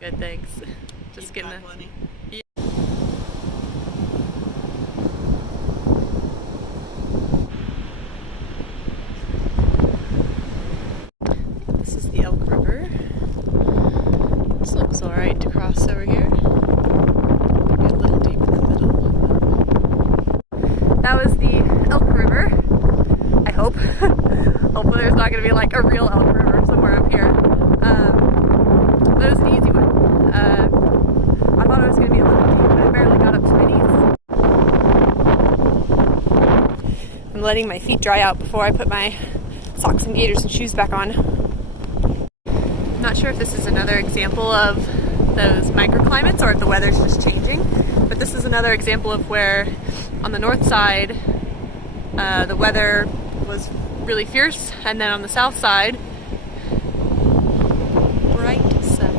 Good, thanks. Just getting a... Yeah. This is the Elk River. This looks alright to cross over here. Get a little deep in the middle. That was the Elk River. I hope. Hopefully there's not going to be like a real Elk River somewhere up here. But it was an easy one. I thought it was going to be a little deep, but I barely got up to my knees. I'm letting my feet dry out before I put my socks and gaiters and shoes back on. I'm not sure if this is another example of those microclimates or if the weather's just changing, but this is another example of where on the north side the weather was really fierce, and then on the south side, bright sun.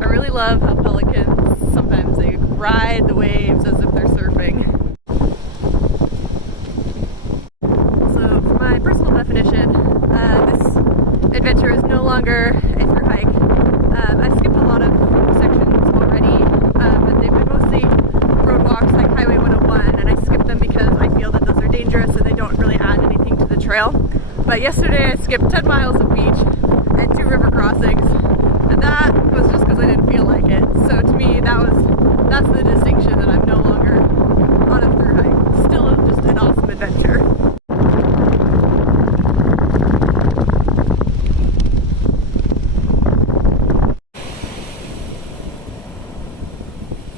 I really love how pelicans sometimes they ride the waves as if they're surfing. My personal definition, this adventure is no longer a through hike. I've skipped a lot of sections already, but they've been mostly road walks like Highway 101, and I skipped them because I feel that those are dangerous and they don't really add anything to the trail. But yesterday I skipped 10 miles of beach and 2 river crossings, and that was just because I didn't feel like it. So to me, that's the distinction, that I'm no longer on a through hike. Still just an awesome adventure.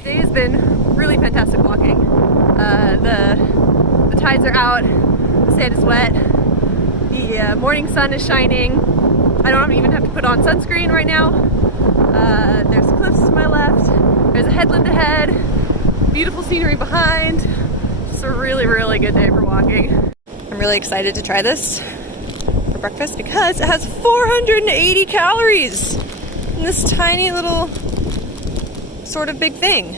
Today's been really fantastic walking. The tides are out, the sand is wet, the morning sun is shining. I don't even have to put on sunscreen right now. There's cliffs to my left, there's a headland ahead, beautiful scenery behind. It's a really, really good day for walking. I'm really excited to try this for breakfast because it has 480 calories in this tiny little sort of big thing.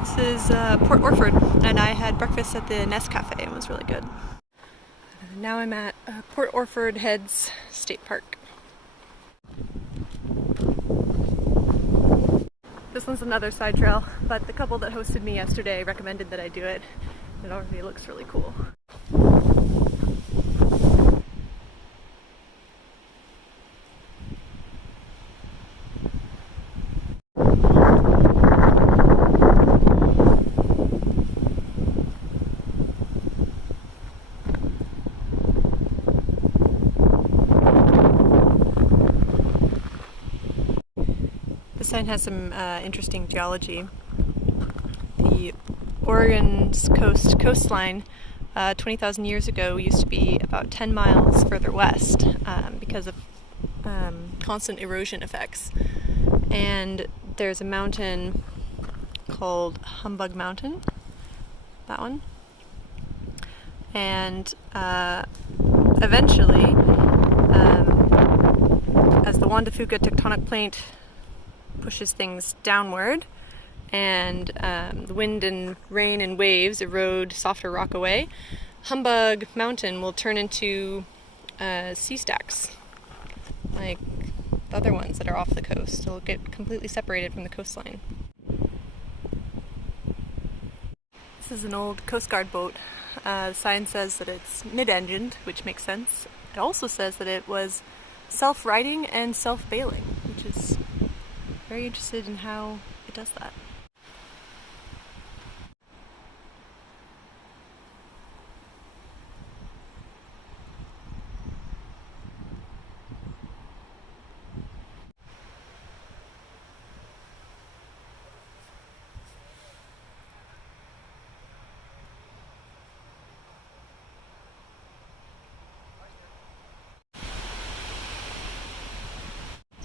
This is Port Orford, and I had breakfast at the Nest Cafe and it was really good. Now I'm at Port Orford Heads State Park. This one's another side trail, but the couple that hosted me yesterday recommended that I do it. It already looks really cool. This sign has some interesting geology. The Oregon's coastline 20,000 years ago used to be about 10 miles further west because of constant erosion effects. And there's a mountain called Humbug Mountain, that one. And eventually, as the Juan de Fuca tectonic plate pushes things downward, and the wind and rain and waves erode softer rock away, Humbug Mountain will turn into sea stacks, like the other ones that are off the coast. It'll get completely separated from the coastline. This is an old Coast Guard boat. The sign says that it's mid-engined, which makes sense. It also says that it was self-righting and self-bailing, which is very interested in how it does that.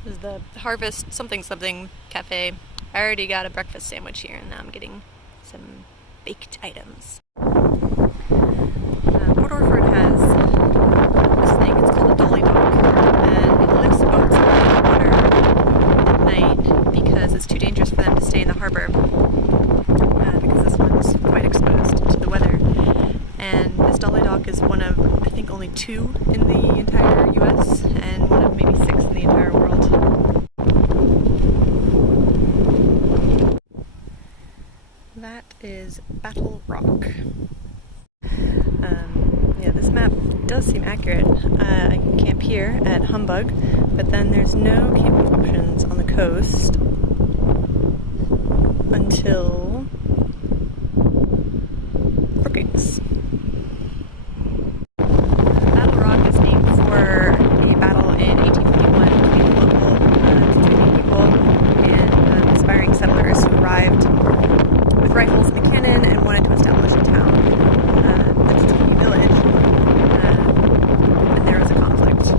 This is the Harvest something something cafe. I already got a breakfast sandwich here, and now I'm getting some baked items. Port Orford has this thing, it's called a dolly dock, and it lifts boats out of the water at night because it's too dangerous for them to stay in the harbor, because this one's quite exposed to the weather. And this dolly dock is one of, I think, only 2 in the entire US, and one of maybe 6 in the entire world. That is Battle Rock. Yeah, this map does seem accurate. I can camp here at Humbug, but then there's no camping options on the coast until Brookings. Battle Rock is named for a battle in 1851 between the local Tsuut'ina people and aspiring settlers who arrived with rifles and a cannon and wanted to establish a town, the Tsuut'ina village, and there was a conflict.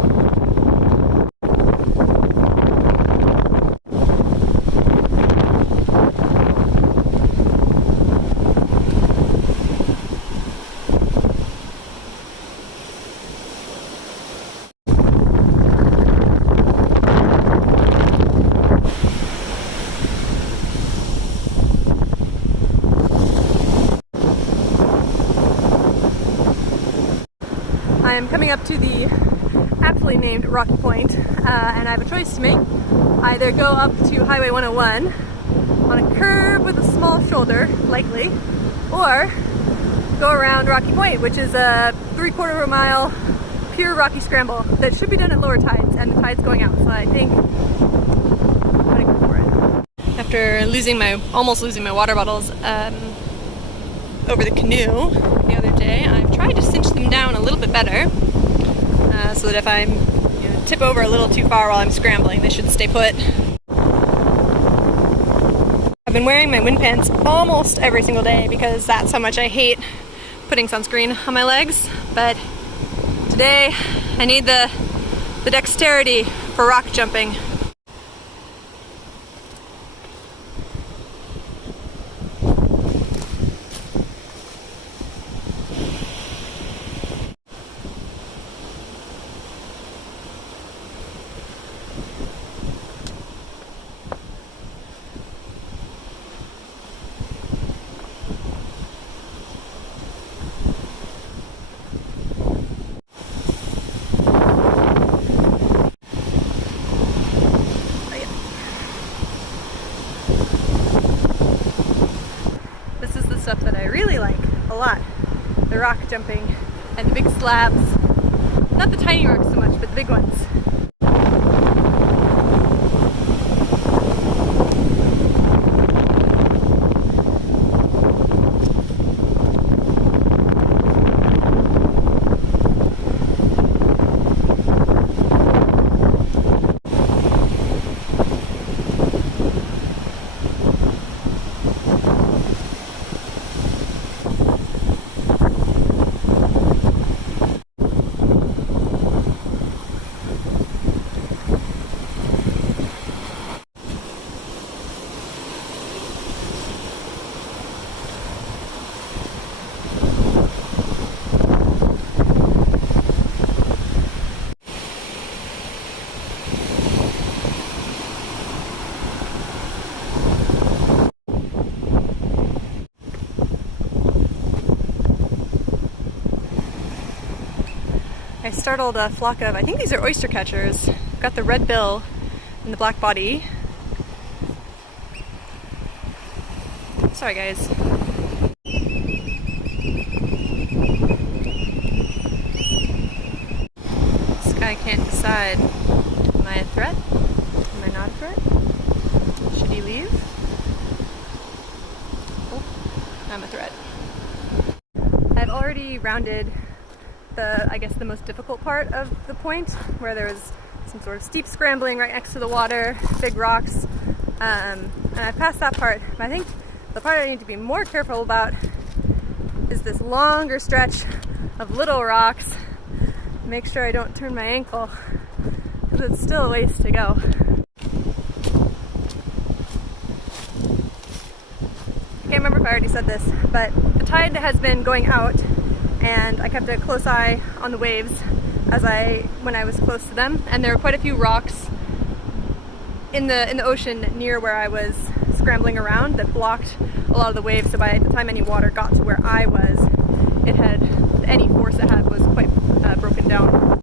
I am coming up to the aptly named Rocky Point, and I have a choice to make. Either go up to Highway 101 on a curve with a small shoulder, likely, or go around Rocky Point, which is a 3/4 of a mile pure rocky scramble that should be done at lower tides, and the tide's going out, so I think I'm gonna go for it. After almost losing my water bottles over the canoe the other day, I've tried to cinch them down a little bit better, so that if I tip over a little too far while I'm scrambling, they should stay put. I've been wearing my wind pants almost every single day because that's how much I hate putting sunscreen on my legs, but today I need the dexterity for rock jumping. Stuff that I really like a lot. The rock jumping and the big slabs. Not the tiny rocks so much, but the big ones. I startled a flock of, I think these are oyster catchers. Got the red bill and the black body. Sorry guys. This guy can't decide. Am I a threat? Am I not a threat? Should he leave? Oh, I'm a threat. I've already rounded I guess the most difficult part of the point, where there was some sort of steep scrambling right next to the water, big rocks, and I passed that part. But I think the part I need to be more careful about is this longer stretch of little rocks. Make sure I don't turn my ankle, because because it's still a ways to go. I can't remember if I already said this, but the tide has been going out, and I kept a close eye on the waves when I was close to them, and there were quite a few rocks in the ocean near where I was scrambling around that blocked a lot of the waves, so by the time any water got to where I was, any force it had was quite broken down.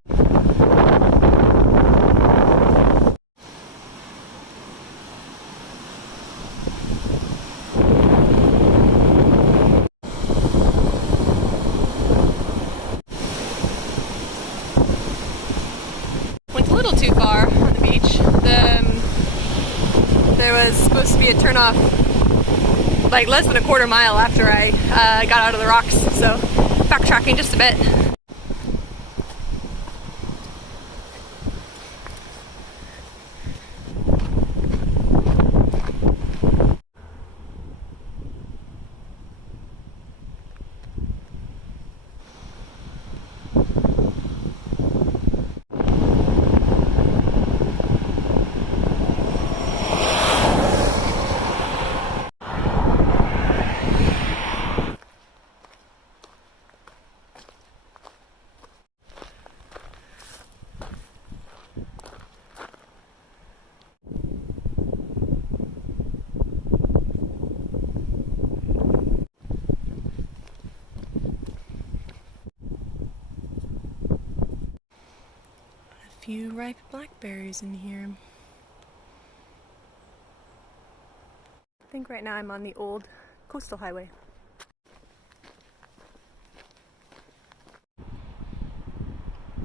Went a little too far on the beach. There was supposed to be a turnoff like less than a quarter mile after I got out of the rocks, so backtracking just a bit. A few ripe blackberries in here. I think right now I'm on the old coastal highway.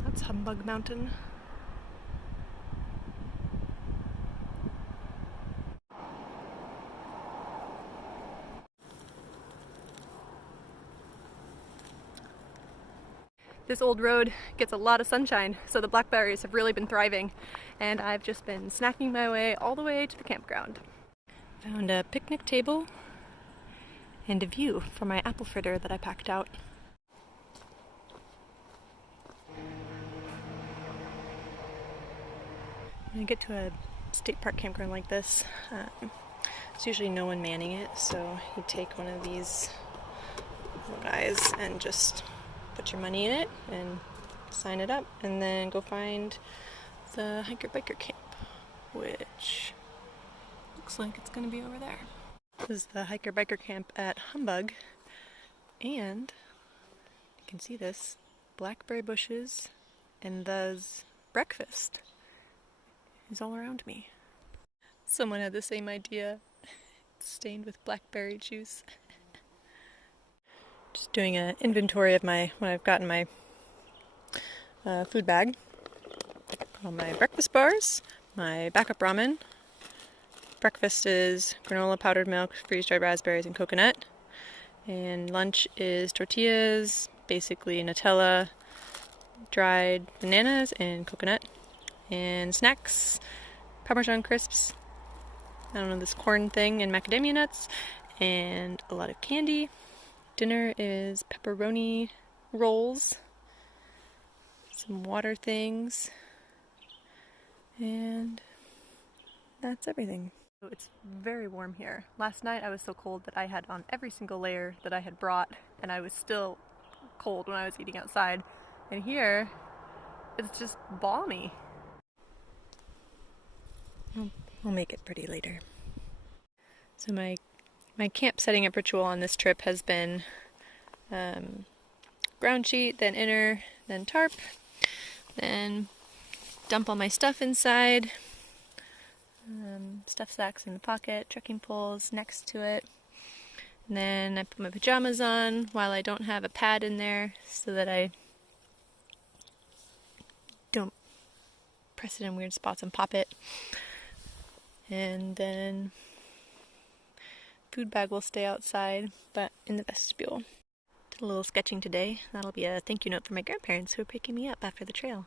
That's Humbug Mountain. This old road gets a lot of sunshine, so the blackberries have really been thriving, and I've just been snacking my way all the way to the campground. Found a picnic table and a view for my apple fritter that I packed out. When I get to a state park campground like this, there's usually no one manning it, so you take one of these little guys and just put your money in it and sign it up, and then go find the hiker-biker camp, which looks like it's going to be over there. This is the hiker-biker camp at Humbug, and you can see this, blackberry bushes, and thus breakfast is all around me. Someone had the same idea. It's stained with blackberry juice. Just doing an inventory of what I've got in my food bag. All my breakfast bars, my backup ramen. Breakfast is granola, powdered milk, freeze-dried raspberries, and coconut. And lunch is tortillas, basically Nutella, dried bananas, and coconut. And snacks, Parmesan crisps, I don't know, this corn thing, and macadamia nuts, and a lot of candy. Dinner is pepperoni rolls, some water things, and that's everything. It's very warm here. Last night I was so cold that I had on every single layer that I had brought, and I was still cold when I was eating outside. And here, it's just balmy. I'll make it pretty later. So my camp setting up ritual on this trip has been ground sheet, then inner, then tarp, then dump all my stuff inside, stuff sacks in the pocket, trekking poles next to it, and then I put my pajamas on while I don't have a pad in there so that I don't press it in weird spots and pop it. And then food bag will stay outside, but in the vestibule. Did a little sketching today. That'll be a thank you note for my grandparents who are picking me up after the trail.